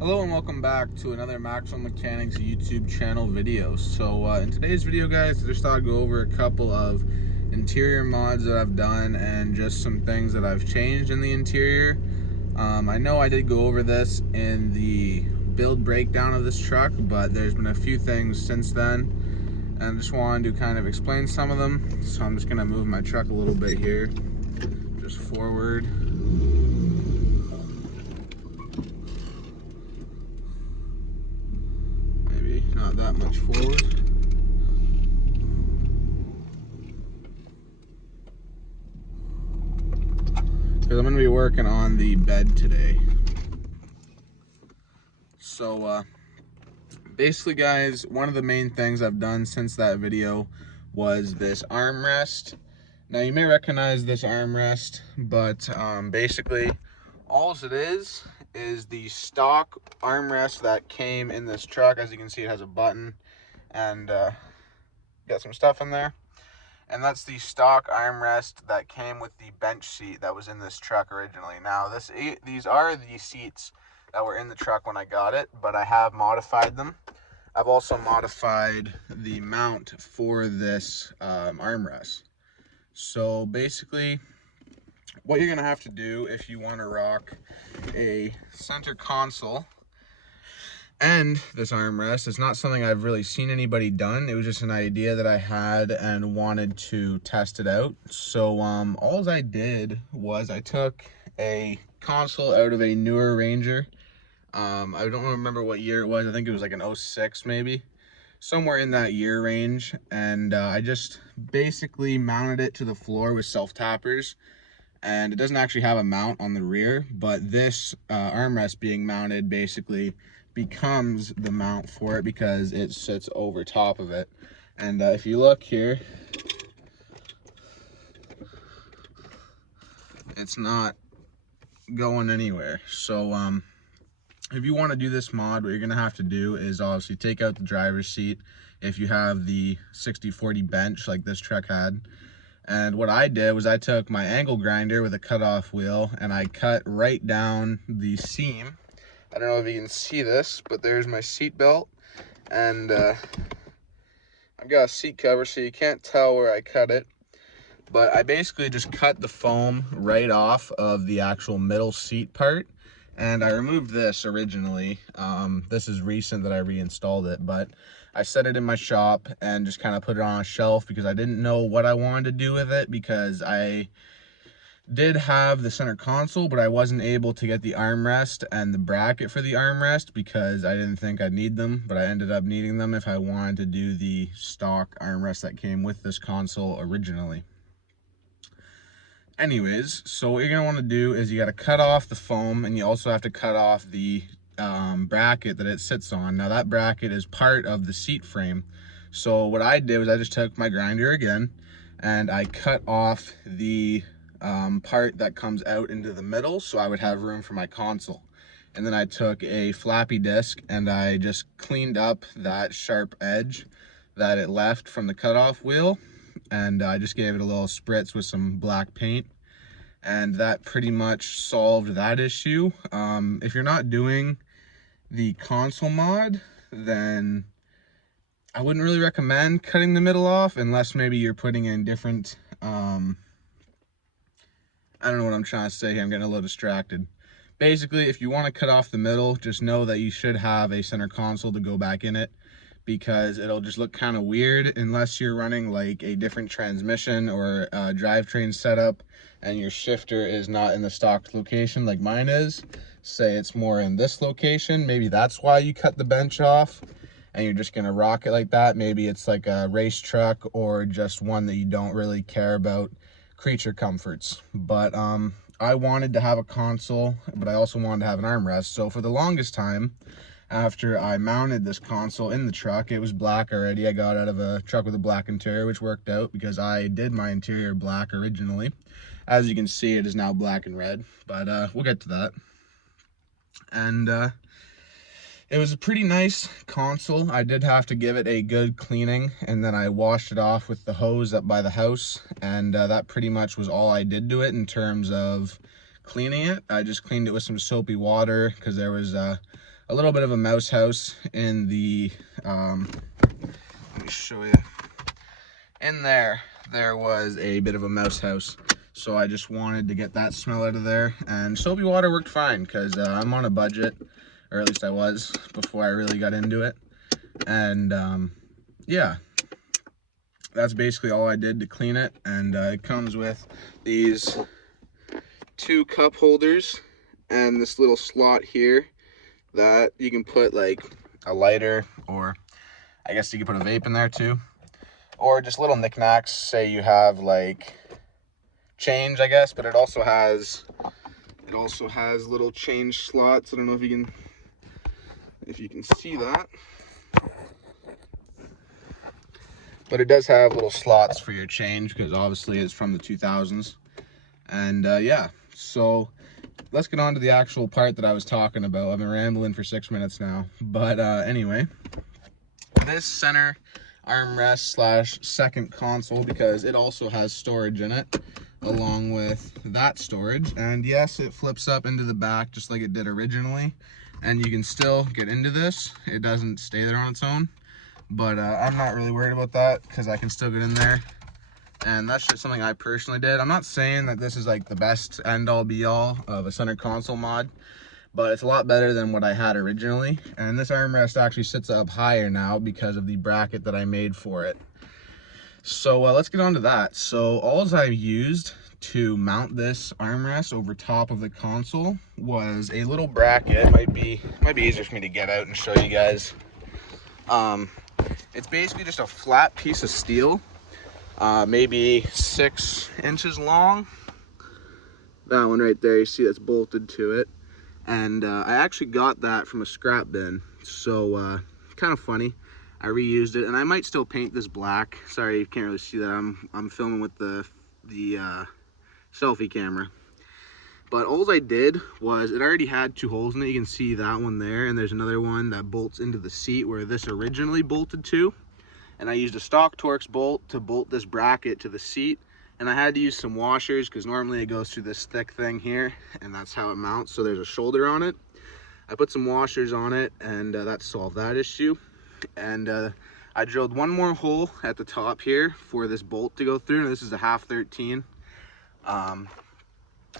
Hello and welcome back to another Maxwell Mechanics YouTube channel video. So in today's video, guys, I just thought I'd go over a couple of interior mods that I've done and just some things that I've changed in the interior. I know I did go over this in the build breakdown of this truck, but there's been a few things since then, and I just wanted to kind of explain some of them. So I'm just gonna move my truck a little bit here, just forward. Maybe not that much forward. Because I'm going to be working on the bed today. So basically, guys, one of the main things I've done since that video was this armrest. Now you may recognize this armrest, but basically all it is the stock armrest that came in this truck. As you can see, it has a button and got some stuff in there. And that's the stock armrest that came with the bench seat that was in this truck originally. Now, these are the seats that were in the truck when I got it, but I have modified them. I've also modified the mount for this armrest. So basically, what you're gonna have to do if you wanna rock a center console and this armrest, it's not something I've really seen anybody done. It was just an idea that I had and wanted to test it out. So all I did was I took a console out of a newer Ranger. I don't remember what year it was. I think it was like an 06 maybe, somewhere in that year range. And I just basically mounted it to the floor with self-tappers. And it doesn't actually have a mount on the rear, but this armrest being mounted basically becomes the mount for it because it sits over top of it. And if you look here, it's not going anywhere. So if you want to do this mod, what you're going to have to do is obviously take out the driver's seat if you have the 60/40 bench like this truck had. And what I did was I took my angle grinder with a cutoff wheel and I cut right down the seam. I don't know if you can see this, but there's my seat belt, and I've got a seat cover so you can't tell where I cut it. But I basically just cut the foam right off of the actual middle seat part, and I removed this originally. This is recent that I reinstalled it, but I set it in my shop and just kind of put it on a shelf because I didn't know what I wanted to do with it, because I did have the center console, but I wasn't able to get the armrest and the bracket for the armrest because I didn't think I'd need them, but I ended up needing them if I wanted to do the stock armrest that came with this console originally. Anyways, so what you're gonna want to do is you got to cut off the foam, and you also have to cut off the bracket that it sits on. Now that bracket is part of the seat frame. So what I did was I just took my grinder again and I cut off the part that comes out into the middle so I would have room for my console. And then I took a floppy disk and I just cleaned up that sharp edge that it left from the cutoff wheel, and I just gave it a little spritz with some black paint, and that pretty much solved that issue. If you're not doing the console mod, then I wouldn't really recommend cutting the middle off unless maybe you're putting in different I don't know what I'm trying to say here. I'm getting a little distracted. Basically, if you want to cut off the middle, just know that you should have a center console to go back in it, because it'll just look kind of weird unless you're running like a different transmission or a drivetrain setup and your shifter is not in the stock location like mine is. Say it's more in this location, maybe that's why you cut the bench off and you're just gonna rock it like that. Maybe it's like a race truck or just one that you don't really care about creature comforts. But I wanted to have a console, but I also wanted to have an armrest. So for the longest time, after I mounted this console in the truck, it was black already. I got out of a truck with a black interior, which worked out because I did my interior black originally. As you can see, it is now black and red, but we'll get to that. And it was a pretty nice console. I did have to give it a good cleaning, and then I washed it off with the hose up by the house, and that pretty much was all I did to it in terms of cleaning it. I just cleaned it with some soapy water because there was a a little bit of a mouse house in the, let me show you. In there was a bit of a mouse house. So I just wanted to get that smell out of there. And soapy water worked fine because I'm on a budget, or at least I was before I really got into it. And yeah, that's basically all I did to clean it. And it comes with these 2 cup holders and this little slot here that you can put like a lighter, or I guess you could put a vape in there too, or just little knickknacks. Say you have like change, I guess, but it also has little change slots. I don't know if you can see that, but it does have little slots for your change because obviously it's from the 2000s. And yeah, so let's get on to the actual part that I was talking about. I've been rambling for 6 minutes now, but anyway, this center armrest slash second console, because it also has storage in it along with that storage, and yes, it flips up into the back just like it did originally, and you can still get into this. It doesn't stay there on its own, but I'm not really worried about that because I can still get in there. And that's just something I personally did. I'm not saying that this is like the best end all be all of a center console mod, but it's a lot better than what I had originally. And this armrest actually sits up higher now because of the bracket that I made for it. So let's get on to that. So all I used to mount this armrest over top of the console was a little bracket. It might be easier for me to get out and show you guys. It's basically just a flat piece of steel, maybe 6 inches long. That one right there, you see that's bolted to it. And I actually got that from a scrap bin, so kind of funny. I reused it, and I might still paint this black. Sorry, you can't really see that. I'm filming with the selfie camera. But all I did was, it already had 2 holes in it. You can see that one there, and there's another one that bolts into the seat where this originally bolted to. And I used a stock Torx bolt to bolt this bracket to the seat. And I had to use some washers because normally it goes through this thick thing here, and that's how it mounts. So there's a shoulder on it. I put some washers on it, and that solved that issue. And I drilled 1 more hole at the top here for this bolt to go through. And this is a 1/2-13.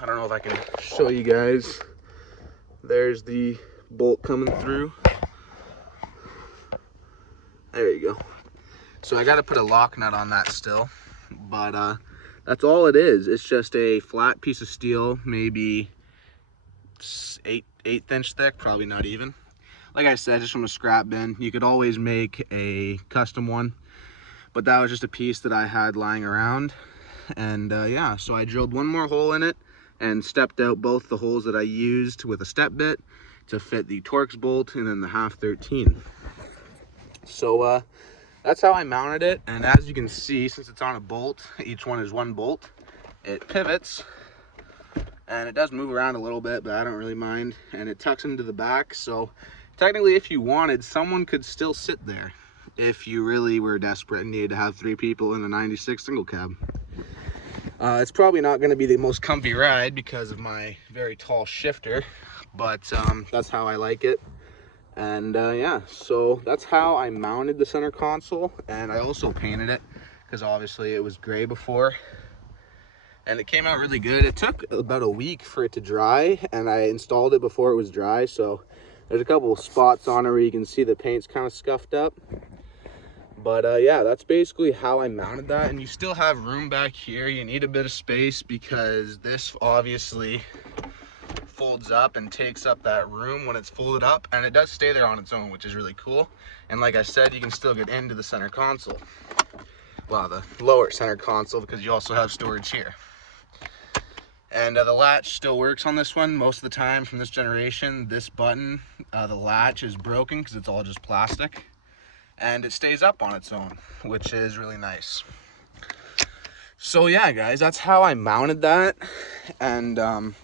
I don't know if I can show you guys. There's the bolt coming through. There you go. So I got to put a lock nut on that still, but that's all it is. It's just a flat piece of steel, maybe 8 inch thick, probably not even. Like I said, just from a scrap bin. You could always make a custom one, but that was just a piece that I had lying around. And yeah, so I drilled 1 more hole in it and stepped out both the holes that I used with a step bit to fit the Torx bolt and then the 1/2-13. So that's how I mounted it. And as you can see, since it's on a bolt, each one is 1 bolt, it pivots and it does move around a little bit, but I don't really mind. And it tucks into the back, so technically if you wanted, someone could still sit there if you really were desperate and needed to have 3 people in a 96 single cab. It's probably not going to be the most comfy ride because of my very tall shifter, but that's how I like it. And yeah, so that's how I mounted the center console. And I also painted it because obviously it was gray before, and it came out really good. It took about a week for it to dry, and I installed it before it was dry, so there's a couple of spots on it where you can see the paint's kind of scuffed up. But yeah, that's basically how I mounted that. And you still have room back here. You need a bit of space because this obviously folds up and takes up that room when it's folded up, and it does stay there on its own, which is really cool. And like I said, you can still get into the center console, well, the lower center console, because you also have storage here. And the latch still works on this one most of the time from this generation. This button, the latch is broken because it's all just plastic, and it stays up on its own, which is really nice. So yeah, guys, that's how I mounted that. And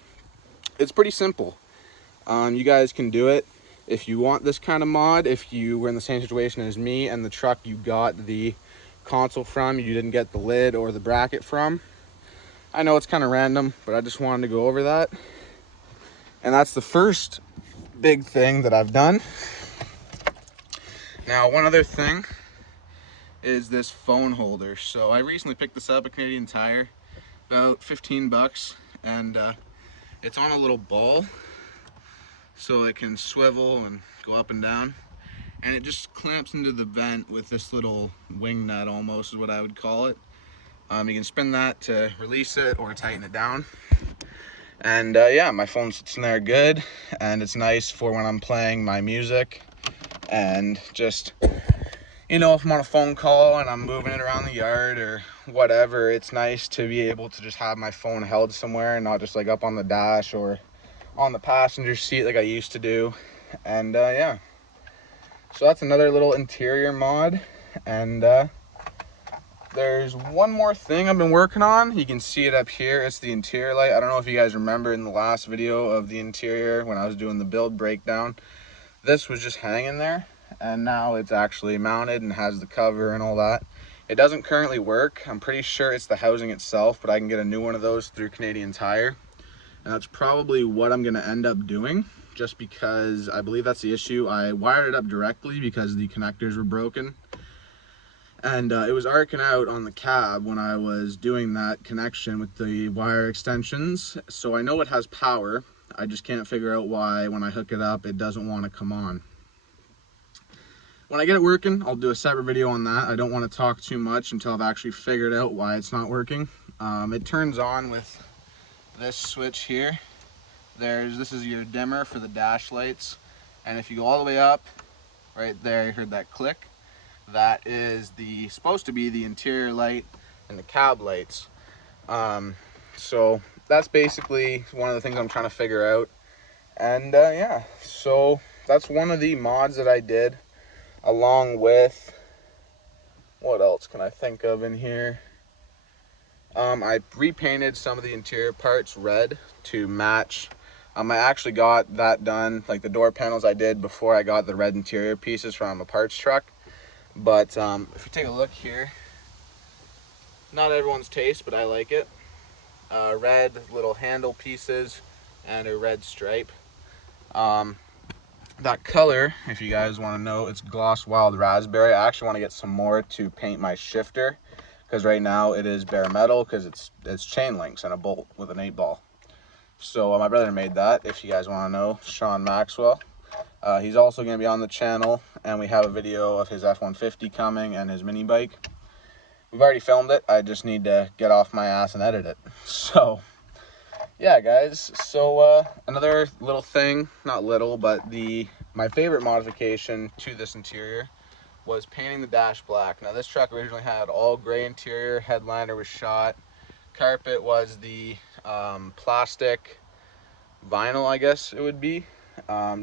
it's pretty simple. You guys can do it if you want this kind of mod. If you were in the same situation as me and the truck you got the console from, you didn't get the lid or the bracket from. I know it's kind of random, but I just wanted to go over that. And that's the first big thing that I've done. Now, one other thing is this phone holder. So I recently picked this up at Canadian Tire, about 15 bucks, and it's on a little ball so it can swivel and go up and down, and it just clamps into the vent with this little wing nut, almost is what I would call it. You can spin that to release it or tighten it down. And yeah, my phone sits in there good, and it's nice for when I'm playing my music, and just, you know, if I'm on a phone call and I'm moving it around the yard or whatever, it's nice to be able to just have my phone held somewhere and not just like up on the dash or on the passenger seat like I used to do. And yeah, so that's another little interior mod. And there's one more thing I've been working on. You can see it up here. It's the interior light. I don't know if you guys remember in the last video of the interior when I was doing the build breakdown, this was just hanging there, and now it's actually mounted and has the cover and all that. It doesn't currently work. I'm pretty sure it's the housing itself, but I can get a new one of those through Canadian Tire, and that's probably what I'm going to end up doing, just because I believe that's the issue. I wired it up directly because the connectors were broken, and it was arcing out on the cab when I was doing that connection with the wire extensions. So I know it has power, I just can't figure out why when I hook it up it doesn't want to come on. When I get it working, I'll do a separate video on that. I don't want to talk too much until I've actually figured out why it's not working. It turns on with this switch here. This is your dimmer for the dash lights, and if you go all the way up, right there, you heard that click. That is supposed to be the interior light and the cab lights. So that's basically one of the things I'm trying to figure out. And yeah, so that's one of the mods that I did, along with, what else can I think of in here? I repainted some of the interior parts red to match. I actually got that done, like the door panels I did before I got the red interior pieces from a parts truck. But if you take a look here, not everyone's taste, but I like it. Red little handle pieces and a red stripe. That color, if you guys want to know, it's Gloss Wild Raspberry. I actually want to get some more to paint my shifter, because right now it is bare metal because it's chain links and a bolt with an 8-ball. So my brother made that, if you guys want to know, Sean Maxwell. He's also going to be on the channel, and we have a video of his F-150 coming and his mini bike. We've already filmed it. I just need to get off my ass and edit it. So yeah, guys, so another little thing, not little, but my favorite modification to this interior was painting the dash black. Now, this truck originally had all gray interior, headliner was shot, carpet was the plastic vinyl, I guess it would be.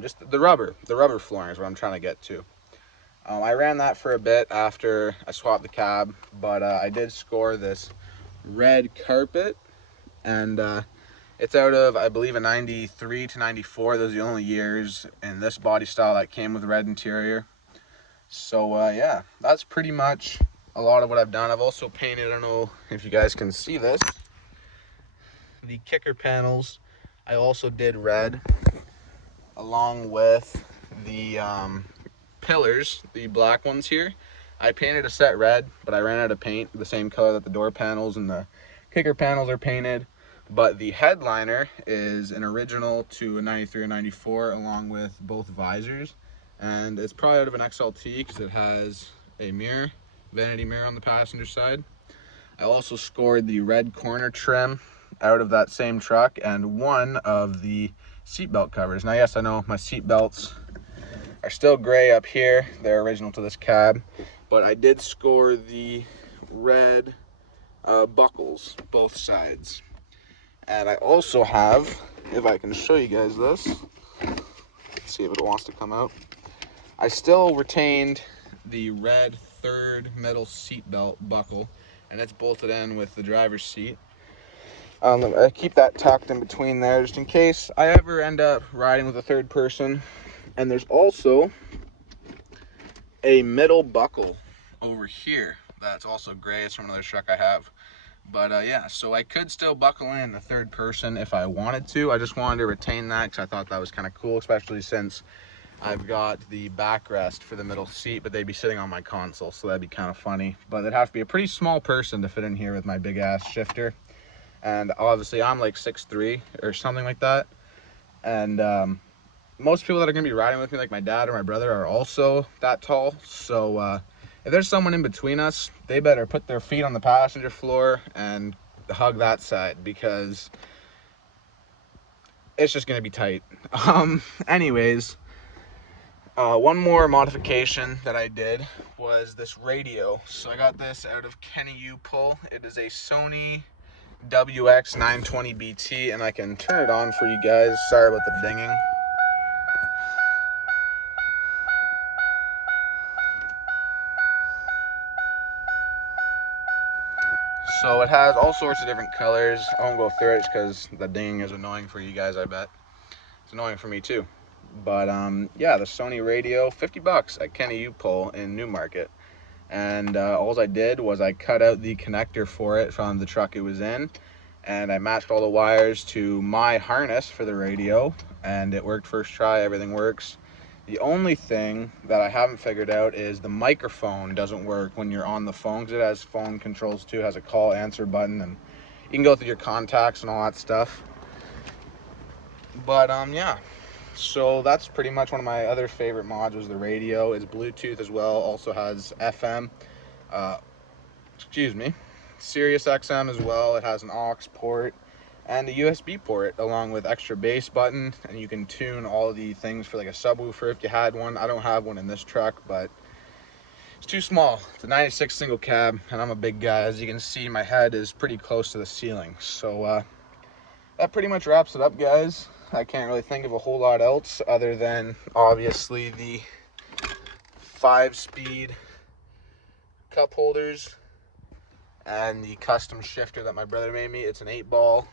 Just the rubber flooring is what I'm trying to get to. I ran that for a bit after I swapped the cab, but I did score this red carpet, and it's out of, I believe, a 93 to 94. Those are the only years in this body style that came with red interior. So yeah, that's pretty much a lot of what I've done. I've also painted, I don't know if you guys can see this, the kicker panels I also did red, along with the pillars, the black ones here. I painted a set red, but I ran out of paint the same color that the door panels and the kicker panels are painted. But the headliner is an original to a 93 or 94, along with both visors, and it's probably out of an XLT because it has a mirror, vanity mirror on the passenger side. I also scored the red corner trim out of that same truck and one of the seatbelt covers. Now, yes, I know my seat belts are still gray up here. They're original to this cab, but I did score the red buckles, both sides. And I also have, if I can show you guys this, let's see if it wants to come out. I still retained the red third middle seat belt buckle, and it's bolted in with the driver's seat. I keep that tucked in between there just in case I ever end up riding with a third person. And there's also a middle buckle over here that's also gray. It's from another truck I have. But yeah, so I could still buckle in a third person if I wanted to. I just wanted to retain that because I thought that was kind of cool, especially since I've got the backrest for the middle seat, but they'd be sitting on my console, so that'd be kind of funny. But it'd have to be a pretty small person to fit in here with my big ass shifter. And obviously I'm like 6'3" or something like that. And most people that are gonna be riding with me, like my dad or my brother, are also that tall. So if there's someone in between us, they better put their feet on the passenger floor and hug that side, because it's just gonna be tight. Anyways, one more modification that I did was this radio. So I got this out of Kenny U-Pull. It is a Sony WX920BT, and I can turn it on for you guys. Sorry about the dinging. So it has all sorts of different colors. I won't go through it because the dinging is annoying for you guys, I bet. It's annoying for me too. But yeah, the Sony radio, 50 bucks at Kenny U-Pull in Newmarket. And all I did was I cut out the connector for it from the truck it was in, and I matched all the wires to my harness for the radio, and it worked first try. Everything works. The only thing that I haven't figured out is the microphone doesn't work when you're on the phone, because it has phone controls too. It has a call answer button, and you can go through your contacts and all that stuff. But yeah, so that's pretty much one of my other favorite mods, was the radio. It's Bluetooth as well, also has FM, Sirius XM as well. It has an aux port and a USB port, along with extra bass button, and you can tune all the things for like a subwoofer if you had one. I don't have one in this truck, but it's too small. It's a 96 single cab, and I'm a big guy. As you can see, my head is pretty close to the ceiling. So that pretty much wraps it up, guys. I can't really think of a whole lot else other than obviously the 5-speed cup holders and the custom shifter that my brother made me. It's an 8-ball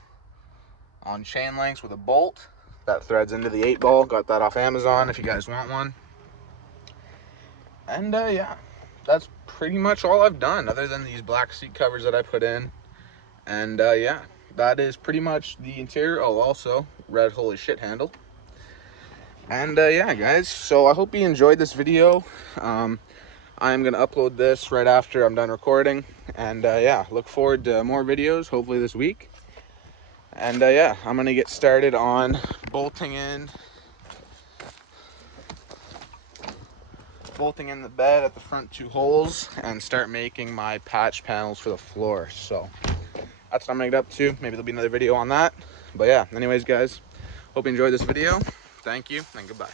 on chain links with a bolt that threads into the 8-ball. Got that off Amazon if you guys want one. And yeah, that's pretty much all I've done, other than these black seat covers that I put in. And yeah, that is pretty much the interior. Oh, also red holy shit handle. And yeah, guys, so I hope you enjoyed this video. I'm gonna upload this right after I'm done recording, and yeah, look forward to more videos hopefully this week. And yeah, I'm gonna get started on bolting in the bed at the front 2 holes and start making my patch panels for the floor. So that's what I'm gonna get up to. Maybe there'll be another video on that. But yeah, anyways, guys, hope you enjoyed this video. Thank you, and goodbye.